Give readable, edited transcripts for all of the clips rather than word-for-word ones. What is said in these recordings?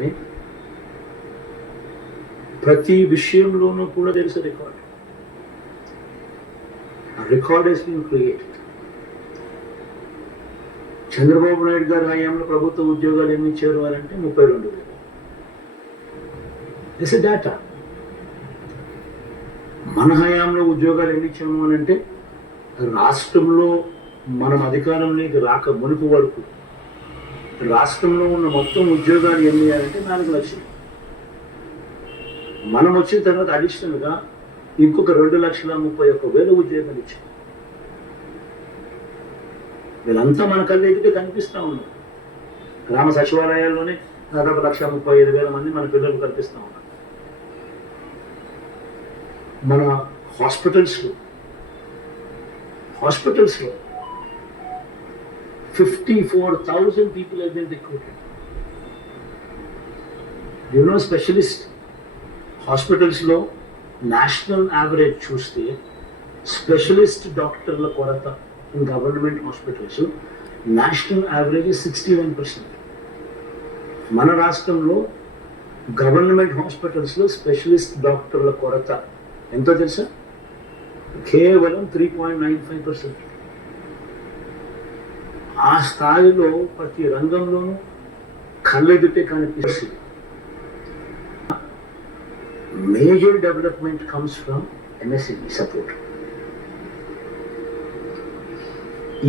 కానీ ప్రతి విషయంలోనూ కూడా there is a record. A record has been created. Chandrababu Naidu గారు హయాంలో ప్రభుత్వ ఉద్యోగాలు ఎన్ని ఇచ్చారు అని అంటే 32,000. This is data. మన హయాంలో ఉద్యోగాలు ఎన్ని ఇచ్చాము అని అంటే రాష్ట్రంలో మనం అధికారంలోకి రాక మునుపు వరకు రాష్ట్రంలో ఉన్న మొత్తం ఉద్యోగాలు ఎన్ని అంటే 4 లక్షలు. మనం వచ్చిన తర్వాత అడిషనల్గా ఇంకొక 2,31,000 ఉద్యోగాలు ఇచ్చాం. వీళ్ళంతా మన కళ్ళు ఎదుటే కనిపిస్తూ ఉన్నారు. గ్రామ సచివాలయాల్లోనే దాదాపు 1,35,000 మంది మన పిల్లలు కనిపిస్తూ ఉన్నారు. మన హాస్పిటల్స్లో 54,000 people have been recruited. You know, specialist హాస్పిటల్స్లో నేషనల్ యావరేజ్ చూస్తే స్పెషలిస్ట్ డాక్టర్ల కొరత in government hospitals national average 61%. మన రాష్ట్రంలో గవర్నమెంట్ హాస్పిటల్స్లో స్పెషలిస్ట్ డాక్టర్ల కొరత ఎంతో తెలుసా? కేవలం 3.95%. ఆ స్థాయిలో ప్రతి రంగంలోనూ కళ్ళెదుటే కనిపిస్తుంది. Major development comes from MSME support.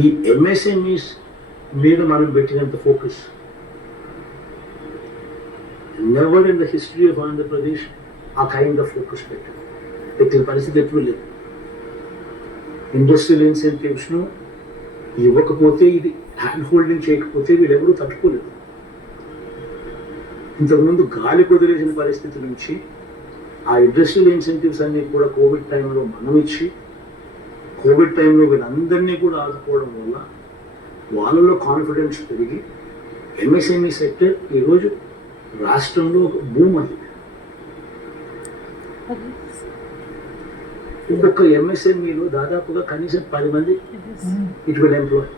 ఈ ఎంఎస్ఎంఈస్ మీద మనం పెట్టినంత focus never in the history of Andhra Pradesh ఆ కైండ్ ఆఫ్ ఫోకస్ పెట్టారు. పెట్టిన పరిస్థితి ఎప్పుడు లేదు. ఇండస్ట్రియల్ ఇన్సెంటివ్స్ను ఇవ్వకపోతే, ఇది హ్యాండ్ హోల్డింగ్ చేయకపోతే వీళ్ళెవరూ తట్టుకోలేదు. ఇంతకుముందు గాలి కుదిరేసిన పరిస్థితి నుంచి ఆ ఇండస్ట్రియల్ ఇన్సెంటివ్స్ అన్నీ కూడా కోవిడ్ టైంలో మనం ఇచ్చి కోవిడ్ టైంలో వీళ్ళందరినీ కూడా ఆదుకోవడం వల్ల వాళ్ళలో కాన్ఫిడెన్స్ పెరిగి ఎంఎస్ఎంఈ సెక్టర్ ఈరోజు రాష్ట్రంలో ఒక బూమ్ అయింది. ఒక్కొక్క ఎంఎస్ఎంఈలో దాదాపుగా కనీసం 10 మంది ఇట్ విల్ ఎంప్లాయ్.